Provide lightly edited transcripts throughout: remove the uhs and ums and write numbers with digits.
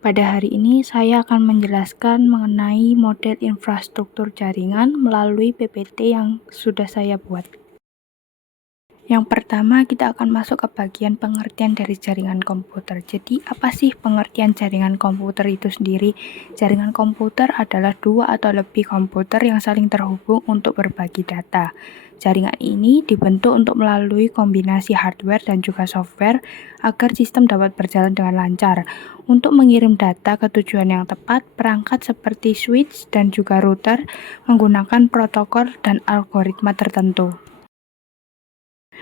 Pada hari ini saya akan menjelaskan mengenai model infrastruktur jaringan melalui PPT yang sudah saya buat. Yang pertama, kita akan masuk ke bagian pengertian dari jaringan komputer. Jadi, apa sih pengertian jaringan komputer itu sendiri? Jaringan komputer adalah dua atau lebih komputer yang saling terhubung untuk berbagi data. Jaringan ini dibentuk untuk melalui kombinasi hardware dan juga software agar sistem dapat berjalan dengan lancar. Untuk mengirim data ke tujuan yang tepat, perangkat seperti switch dan juga router menggunakan protokol dan algoritma tertentu.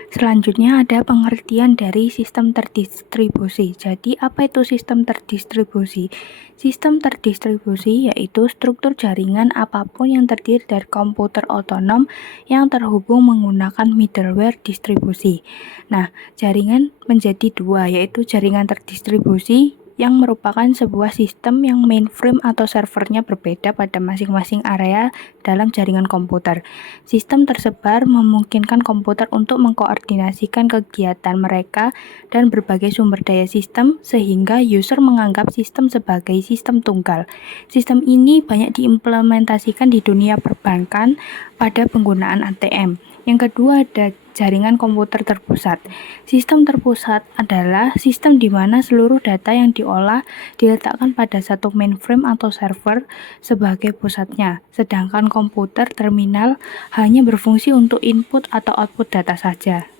Selanjutnya ada pengertian dari sistem terdistribusi. Jadi, apa itu sistem terdistribusi? Sistem terdistribusi yaitu struktur jaringan apapun yang terdiri dari komputer otonom yang terhubung menggunakan middleware distribusi. Nah, jaringan menjadi dua, yaitu jaringan terdistribusi yang merupakan sebuah sistem yang mainframe atau servernya berbeda pada masing-masing area dalam jaringan komputer. Sistem tersebar memungkinkan komputer untuk mengkoordinasikan kegiatan mereka dan berbagai sumber daya sistem sehingga user menganggap sistem sebagai sistem tunggal. Sistem ini banyak diimplementasikan di dunia perbankan pada penggunaan ATM. Yang kedua ada jaringan komputer terpusat. Sistem terpusat adalah sistem di mana seluruh data yang diolah diletakkan pada satu mainframe atau server sebagai pusatnya, sedangkan komputer terminal hanya berfungsi untuk input atau output data saja.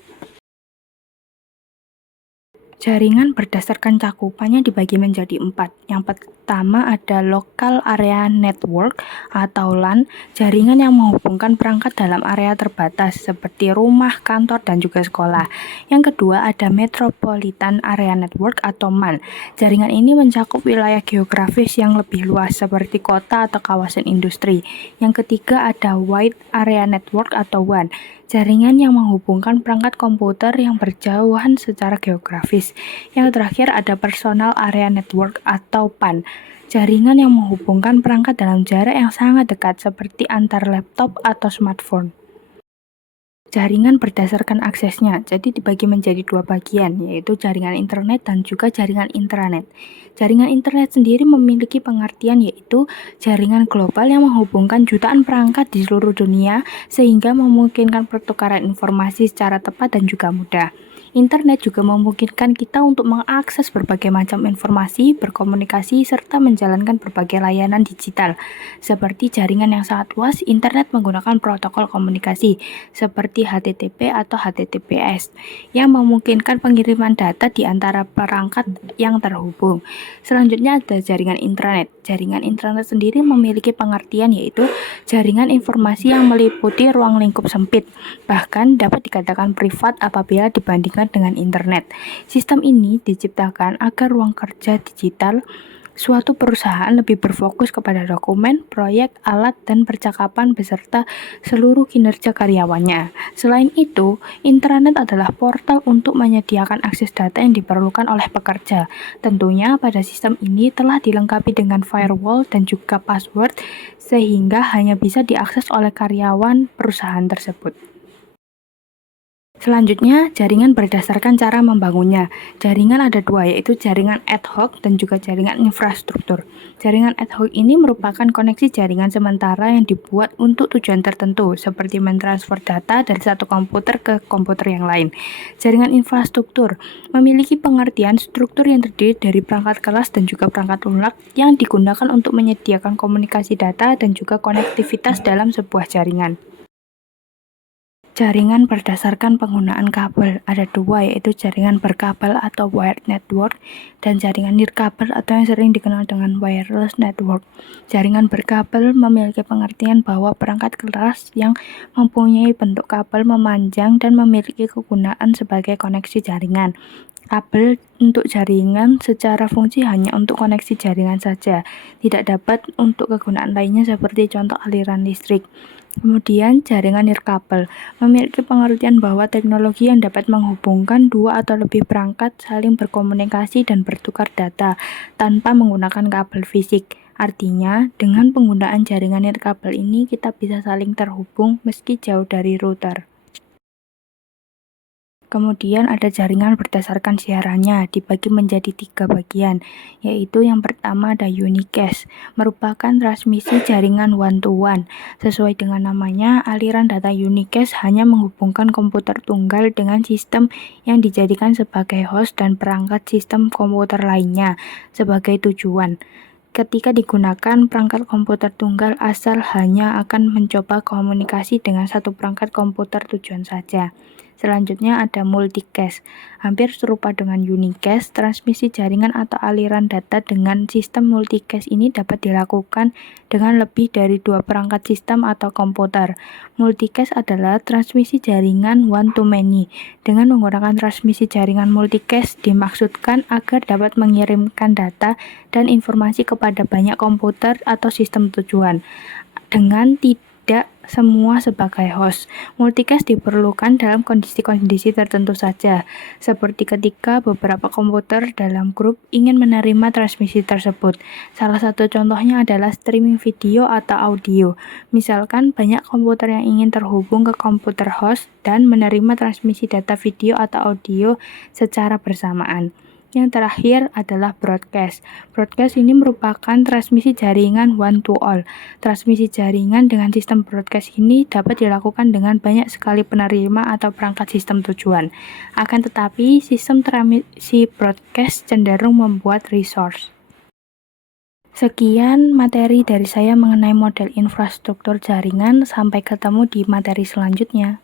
Jaringan berdasarkan cakupannya dibagi menjadi 4. Yang pertama ada Local Area Network atau LAN, jaringan yang menghubungkan perangkat dalam area terbatas seperti rumah, kantor, dan juga sekolah. Yang kedua ada Metropolitan Area Network atau MAN. Jaringan ini mencakup wilayah geografis yang lebih luas seperti kota atau kawasan industri. Yang ketiga ada Wide Area Network atau WAN. Jaringan yang menghubungkan perangkat komputer yang berjauhan secara geografis. Yang terakhir ada Personal Area Network atau PAN. Jaringan yang menghubungkan perangkat dalam jarak yang sangat dekat seperti antar laptop atau smartphone. Jaringan berdasarkan aksesnya, jadi dibagi menjadi dua bagian, yaitu jaringan internet dan juga jaringan intranet. Jaringan internet sendiri memiliki pengertian yaitu jaringan global yang menghubungkan jutaan perangkat di seluruh dunia sehingga memungkinkan pertukaran informasi secara tepat dan juga mudah. Internet juga memungkinkan kita untuk mengakses berbagai macam informasi, berkomunikasi, serta menjalankan berbagai layanan digital. Seperti jaringan yang sangat luas, internet menggunakan protokol komunikasi seperti HTTP atau HTTPS yang memungkinkan pengiriman data di antara perangkat yang terhubung. Selanjutnya ada jaringan intranet. Jaringan intranet sendiri memiliki pengertian yaitu jaringan informasi yang meliputi ruang lingkup sempit, bahkan dapat dikatakan privat apabila dibandingkan dengan internet. Sistem ini diciptakan agar ruang kerja digital suatu perusahaan lebih berfokus kepada dokumen, proyek, alat, dan percakapan beserta seluruh kinerja karyawannya. Selain itu, intranet adalah portal untuk menyediakan akses data yang diperlukan oleh pekerja. Tentunya pada sistem ini telah dilengkapi dengan firewall dan juga password sehingga hanya bisa diakses oleh karyawan perusahaan tersebut. Selanjutnya, jaringan berdasarkan cara membangunnya. Jaringan ada dua, yaitu jaringan ad hoc dan juga jaringan infrastruktur. Jaringan ad hoc ini merupakan koneksi jaringan sementara yang dibuat untuk tujuan tertentu, seperti mentransfer data dari satu komputer ke komputer yang lain. Jaringan infrastruktur memiliki pengertian struktur yang terdiri dari perangkat keras dan juga perangkat lunak yang digunakan untuk menyediakan komunikasi data dan juga konektivitas dalam sebuah jaringan. Jaringan berdasarkan penggunaan kabel ada dua, yaitu jaringan berkabel atau wired network dan jaringan nirkabel atau yang sering dikenal dengan wireless network. Jaringan berkabel memiliki pengertian bahwa perangkat keras yang mempunyai bentuk kabel memanjang dan memiliki kegunaan sebagai koneksi jaringan. Kabel untuk jaringan secara fungsi hanya untuk koneksi jaringan saja, tidak dapat untuk kegunaan lainnya seperti contoh aliran listrik. Kemudian, jaringan nirkabel memiliki pengertian bahwa teknologi yang dapat menghubungkan dua atau lebih perangkat saling berkomunikasi dan bertukar data tanpa menggunakan kabel fisik. Artinya, dengan penggunaan jaringan nirkabel ini kita bisa saling terhubung meski jauh dari router. Kemudian ada jaringan berdasarkan siarannya, dibagi menjadi 3 bagian, yaitu yang pertama ada unicast, merupakan transmisi jaringan one-to-one. Sesuai dengan namanya, aliran data unicast hanya menghubungkan komputer tunggal dengan sistem yang dijadikan sebagai host dan perangkat sistem komputer lainnya sebagai tujuan. Ketika digunakan, perangkat komputer tunggal asal hanya akan mencoba komunikasi dengan satu perangkat komputer tujuan saja. Selanjutnya ada multicast. Hampir serupa dengan unicast, transmisi jaringan atau aliran data dengan sistem multicast ini dapat dilakukan dengan lebih dari 2 perangkat sistem atau komputer. Multicast adalah transmisi jaringan one-to-many. Dengan menggunakan transmisi jaringan multicast dimaksudkan agar dapat mengirimkan data dan informasi kepada banyak komputer atau sistem tujuan, dengan tidak semua sebagai host. Multicast diperlukan dalam kondisi-kondisi tertentu saja, seperti ketika beberapa komputer dalam grup ingin menerima transmisi tersebut. Salah satu contohnya adalah streaming video atau audio. Misalkan banyak komputer yang ingin terhubung ke komputer host dan menerima transmisi data video atau audio secara bersamaan. Yang terakhir adalah broadcast. Broadcast ini merupakan transmisi jaringan one-to-all. Transmisi jaringan dengan sistem broadcast ini dapat dilakukan dengan banyak sekali penerima atau perangkat sistem tujuan. Akan tetapi, sistem transmisi broadcast cenderung membuat resource. Sekian materi dari saya mengenai model infrastruktur jaringan. Sampai ketemu di materi selanjutnya.